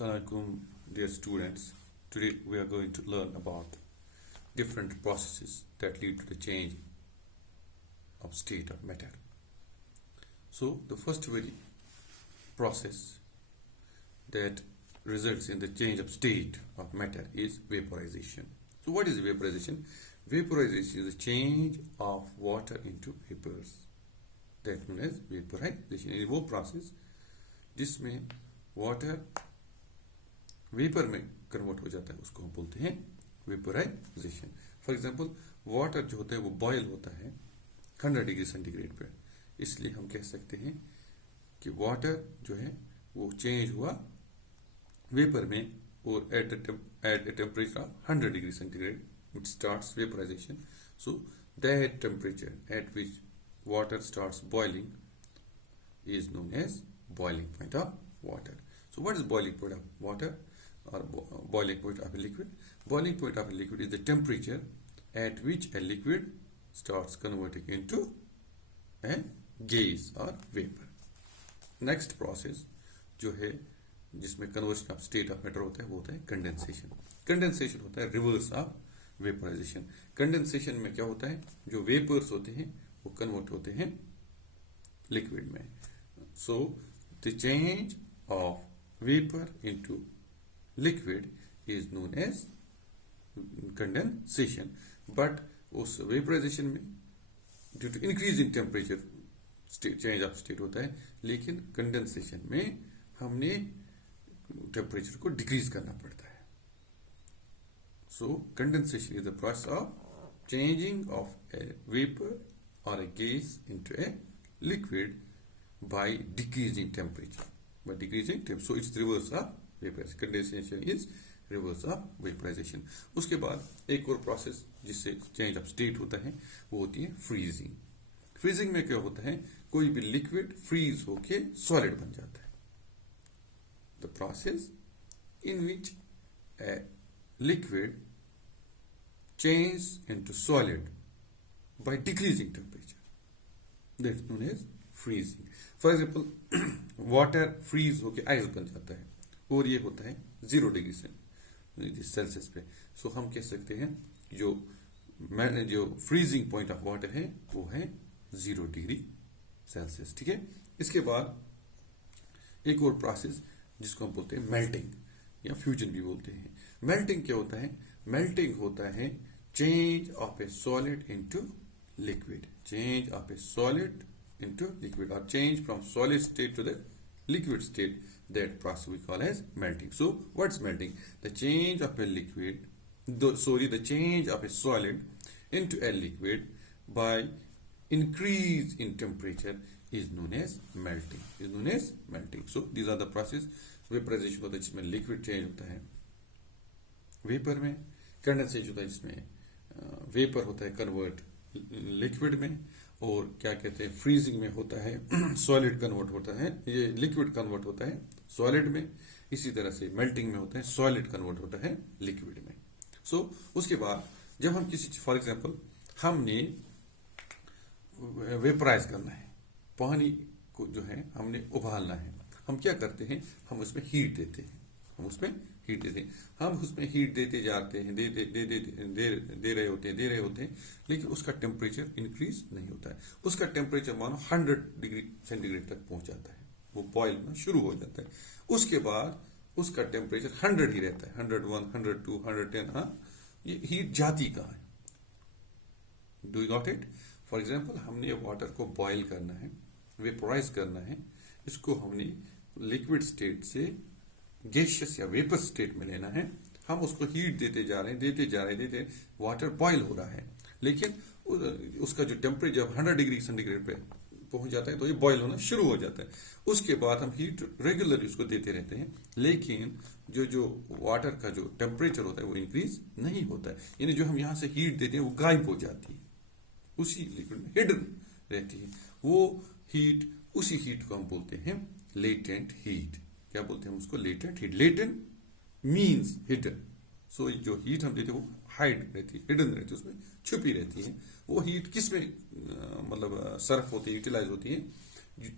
Assalamualaikum, dear students. Today we are going to learn about different processes that lead to the change of state of matter. So the first very process that results in the change of state of matter is vaporization. So what is vaporization? Vaporization is the change of water into vapors. That known as vaporization. ये वो process जिसमें water vapour में convert हो जाता है, उसको हम बोलते हैं वेपराइजेशन. फॉर एग्जांपल वाटर जो होता है वो बॉयल होता है 100 डिग्री सेंटीग्रेड पे, इसलिए हम कह सकते हैं कि वाटर जो है वो चेंज हुआ वेपर में और at a temperature 100 degree centigrade it starts vaporisation. So that temperature at which water starts boiling is known as boiling point of water. So what is boiling point of water or boiling point of a liquid? Boiling point of a liquid is the temperature at which a liquid starts converting into a gas or vapor. Next process जो है जिसमें conversion of state of matter होता है वो होता है condensation. Condensation होता है reverse of vaporization. Condensation में क्या होता है, जो vapors होते हैं वो convert होते हैं liquid में. So the change of vapor into liquid is known as condensation. But उस vaporization में due to increase in temperature change of state होता है, लेकिन condensation में हमने temperature को decrease करना पड़ता है. So condensation is the process of changing of a vapor or a gas into a liquid by decreasing temperature. So it's reverse of vaporization. Condensation is reverse of vaporization. उसके बाद एक और process जिससे change of state होता है वो होती है फ्रीजिंग. फ्रीजिंग में क्या होता है, कोई भी लिक्विड फ्रीज होके सॉलिड बन जाता है. The process in which a liquid change into solid by decreasing temperature, that's known as freezing. For example, water freeze होके आइस बन जाता है और ये होता है 0 डिग्री सेल्सियस पे. सो हम कह सकते हैं जो फ्रीजिंग पॉइंट ऑफ वाटर है वो है 0 डिग्री सेल्सियस. ठीक है. इसके बाद एक और प्रोसेस जिसको हम बोलते हैं मेल्टिंग या फ्यूजन भी बोलते हैं. मेल्टिंग क्या होता है? मेल्टिंग होता है change of a solid into liquid. Change of a solid into liquid or change from solid state to the liquid state. That process we call as melting. So what's melting? The change of a liquid, the change of a solid into a liquid by increase in temperature is known as melting. So these are the process. Vaporization होता है जिसमें liquid change होता है vapour में. Condensation होता है जिसमें vapour होता है कन्वर्ट लिक्विड में. और क्या कहते हैं, फ्रीजिंग में होता है सॉलिड कन्वर्ट होता है, ये लिक्विड कन्वर्ट होता है सॉलिड में. इसी तरह से मेल्टिंग में होता है सॉलिड कन्वर्ट होता है लिक्विड में. सो उसके बाद जब हम किसी, फॉर एग्जांपल हमने वेपराइज करना है, पानी को जो है हमने उबालना है, हम क्या करते हैं, हम उसमें हीट देते हैं. हम उसमें हीट देते जाते हैं, दे रहे होते हैं, लेकिन उसका टेम्परेचर इंक्रीज नहीं होता है. उसका टेम्परेचर मानो 100 डिग्री सेंटीग्रेड तक पहुंच जाता है, वो बॉयल होना शुरू हो जाता है. उसके बाद उसका टेम्परेचर 100 ही रहता है, 101, 102, 110. हाँ, ये हीट जाती कहाँ है? Do you got it? For example हमने वाटर को बॉयल करना है, वेपोराइज करना है, इसको हमने लिक्विड स्टेट से गैसियस या वेपर स्टेट में लेना है. हम उसको हीट देते जा रहे हैं, वाटर बॉयल हो रहा है, लेकिन उसका जो टेम्परेचर 100 डिग्री सेंटीग्रेड पे पहुंच जाता है तो ये बॉयल होना शुरू हो जाता है. उसके बाद हम हीट रेगुलरली उसको देते रहते हैं, लेकिन जो वाटर का जो टेम्परेचर होता है वो इंक्रीज नहीं होता है. यानी जो हम यहाँ से हीट देते हैं वो गायब हो जाती है, उसी लिक्विड में हिडन रहती है. वो हीट, उसी हीट को हम बोलते हैं लेटेंट हीट. क्या बोलते हैं उसको? Latent heat. Latent means hidden. So जो हीट हम देते हैं वो हाइड रहती है, हिडन रहती है, उसमें छुपी रहती है. वो हीट किस में मतलब सर्फ होती है, यूटिलाइज होती है,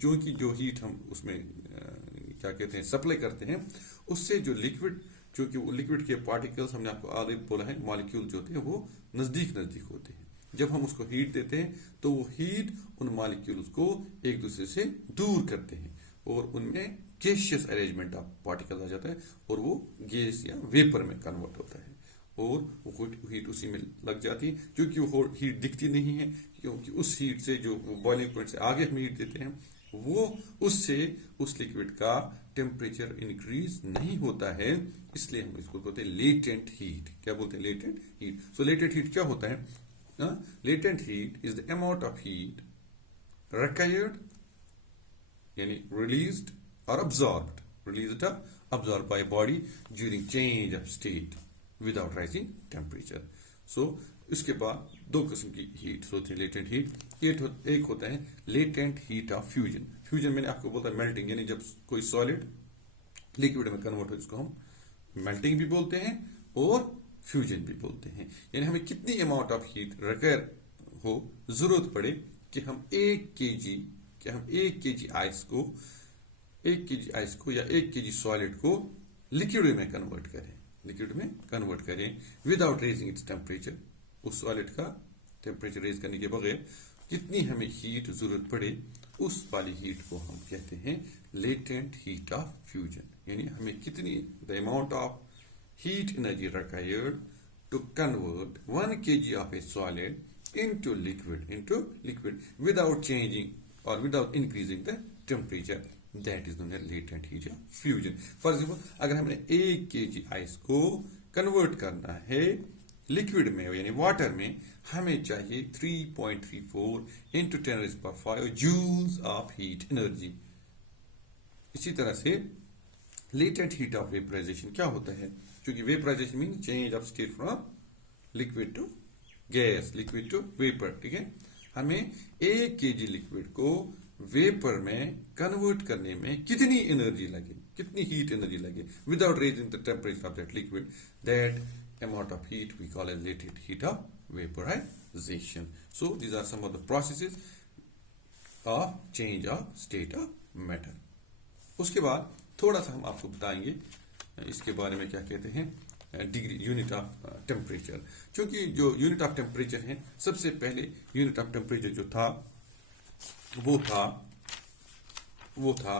क्योंकि जो हीट हम उसमें क्या कहते हैं सप्लाई करते हैं, उससे जो लिक्विड, चूंकि वो लिक्विड के पार्टिकल्स हमने आपको आगे बोला है मॉलिक्यूल जो होते हैं वो नजदीक नजदीक होते हैं, जब हम उसको हीट देते हैं तो वो हीट उन मॉलिक्यूल्स को एक दूसरे से दूर करते हैं और उनमें गैसियस अरेंजमेंट ऑफ पार्टिकल आ जाता है और वो गैस या वेपर में कन्वर्ट होता है और वो हीट उसी में लग जाती है। क्योंकि वो हीट दिखती नहीं है, क्योंकि उस हीट से जो बॉइलिंग पॉइंट से आगे हम हीट देते हैं वो उससे उस लिक्विड का टेम्परेचर इंक्रीज नहीं होता है, इसलिए हम इसको बोलते हैं लेटेंट हीट। क्या बोलते हैं? Latent heat. So latent heat क्या होता है? Latent heat is the amount of heat required, यानी released or absorbed, released or absorbed by body during change of state without rising temperature. So इसके बाद दो किस्म की हीट होती है लेटेंट हीट। एक होता है latent heat of fusion. Fusion मैंने आपको बोला मेल्टिंग, यानी जब कोई सॉलिड लिक्विड में कन्वर्ट हो इसको हम मेल्टिंग भी बोलते हैं और फ्यूजन भी बोलते हैं। यानी हमें कितनी अमाउंट ऑफ हीट रिक्वायर हो, जरूरत पड़े कि हम 1 केजी आइस को या 1 केजी सॉलिड को लिक्विड में कन्वर्ट करें विदाउट रेजिंग इट्स टेम्परेचर। उस सॉलिड का टेम्परेचर रेज करने के बगैर कितनी हमें हीट जरूरत पड़े, उस वाली हीट को हम कहते हैं लेटेंट हीट ऑफ फ्यूजन। यानी हमें कितनी the amount of heat energy required to convert 1 kg of a solid into liquid without changing or without increasing the temperature, that is known as latent heat of fusion. For example, अगर हमने 1 kg ice को convert करना है liquid में यानी water में, हमें चाहिए 3.34 into 10⁵ joules of heat energy. इसी तरह से लेटेंट हीट ऑफ वेपराइजेशन क्या होता है? क्योंकि vaporisation mean change of state from liquid to gas, liquid to vapour, ठीक है। हमें 1 kg लिक्विड को वेपर में कन्वर्ट करने में कितनी एनर्जी लगे, कितनी हीट एनर्जी लगे without raising the temperature of that liquid, that amount of heat we call as latent heat of vaporisation. So these are some of the processes of change of state of matter. उसके बाद थोड़ा सा हम आपको बताएंगे इसके बारे में, क्या कहते हैं डिग्री, यूनिट ऑफ टेम्परेचर। क्योंकि जो यूनिट ऑफ टेम्परेचर है, सबसे पहले यूनिट ऑफ टेम्परेचर जो था वो था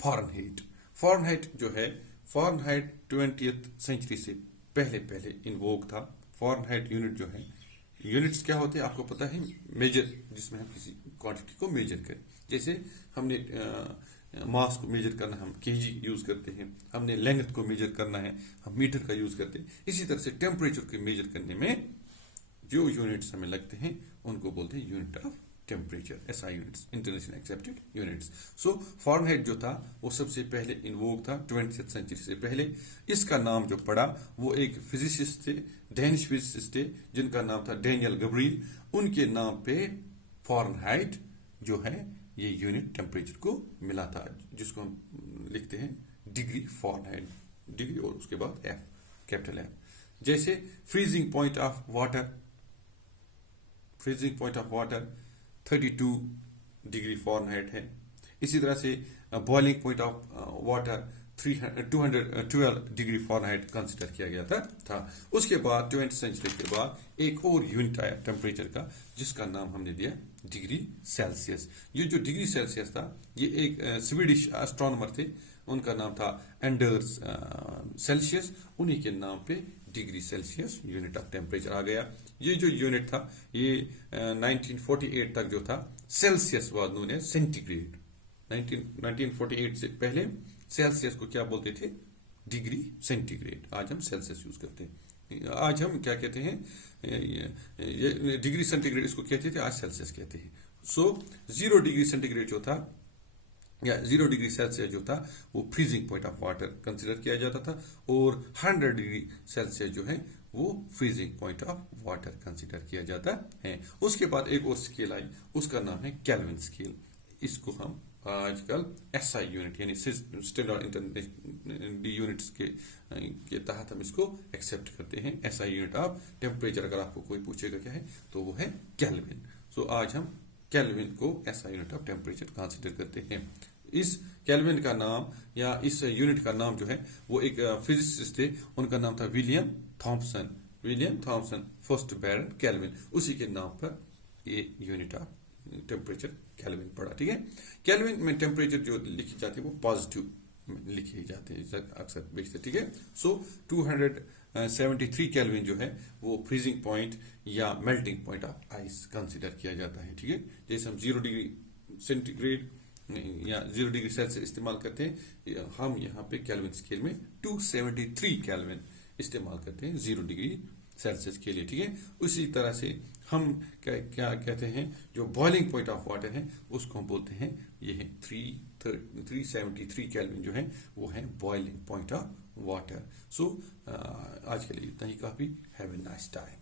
फ़ारेनहाइट। फ़ारेनहाइट जो है, फ़ारेनहाइट 20th सेंचुरी से पहले इन्वोक था। फ़ारेनहाइट यूनिट जो है, यूनिट्स क्या होते हैं आपको पता है? मेजर, जिसमें हम किसी क्वांटिटी को मेजर करें। जैसे हमने मास को मेजर करना हम केजी यूज करते हैं, हमने लेंथ को मेजर करना है हम मीटर का यूज करते हैं। इसी तरह से टेम्परेचर को मेजर करने में जो यूनिट्स हमें लगते हैं उनको बोलते हैं unit of temperature, SI units, international accepted units. So Fahrenheit जो था वो सबसे पहले इन्वोक था 20th सेंचुरी से पहले। इसका नाम जो पड़ा वो एक फिजिसिस्ट थे, डेनिश फिजिसिस्ट थे जिनका नाम था डेनियल गब्रिएल। उनके नाम पे फ़ारेनहाइट जो है ये यूनिट टेम्परेचर को मिला था, जिसको हम लिखते हैं डिग्री फ़ारेनहाइट, डिग्री और उसके बाद एफ, कैपिटल एफ। जैसे freezing point of water 32 degree Fahrenheit है। इसी तरह से boiling point of water 212 degree Fahrenheit consider किया गया था। उसके बाद 20th सेंचुरी के बाद एक और यूनिट आया टेम्परेचर का, जिसका नाम हमने दिया डिग्री सेल्सियस। ये जो डिग्री सेल्सियस था, ये एक स्वीडिश एस्ट्रोनॉमर थे, उनका नाम था एंडर्स सेल्सियस। उन्हीं के नाम पे degree Celsius unit of temperature आ गया। ये जो यूनिट था ये 1948 तक जो था, Celsius was known as centigrade. 1948 से पहले सेल्सियस को क्या बोलते थे? Degree centigrade. आज हम सेल्सियस यूज करते हैं। आज हम क्या कहते हैं? डिग्री सेंटीग्रेड इसको कहते थे, आज सेल्सियस कहते हैं। सो 0 डिग्री सेंटीग्रेड जो था या 0 डिग्री सेल्सियस जो था वो freezing point of water consider किया जाता था, और 100 डिग्री सेल्सियस जो है वो freezing point of water consider किया जाता है। उसके बाद एक और स्केल आई, उसका नाम है केल्विन स्केल। इसको हम आजकल एसआई यूनिट यानी स्टैंडर्ड इंटरनेशनल यूनिट्स के तहत हम इसको एक्सेप्ट करते हैं। एसआई यूनिट ऑफ टेम्परेचर अगर आपको कोई पूछेगा क्या है तो वो है केल्विन। सो आज हम केल्विन को SI unit of temperature consider करते हैं। इस केल्विन का नाम या इस यूनिट का नाम जो है वो एक फिजिसिस्ट थे, उनका नाम था विलियम थॉमसन फर्स्ट बैरन केल्विन, उसी के नाम पर ये यूनिट ऑफ टेम्परेचर केल्विन पड़ा। ठीक है, केल्विन में टेम्परेचर जो लिखी जाती है वो पॉजिटिव लिखे जाते हैं अक्सर बेशतर। ठीक है, सो 273 केल्विन जो है वो फ्रीजिंग पॉइंट या melting point of ice consider किया जाता है। ठीक है, जैसे हम 0 डिग्री सेंटीग्रेड या 0 डिग्री सेल्सियस इस्तेमाल करते हैं, हम यहाँ पे केल्विन स्केल में 273 केल्विन इस्तेमाल करते हैं 0 डिग्री सेल्सियस के लिए। ठीक है, उसी तरह से हम क्या कहते हैं, जो बॉइलिंग पॉइंट ऑफ वाटर है उसको हम बोलते हैं, ये है 373 केल्विन जो है वो है बॉइलिंग पॉइंट ऑफ वाटर। सो आज के लिए इतना ही काफी। Have a nice time.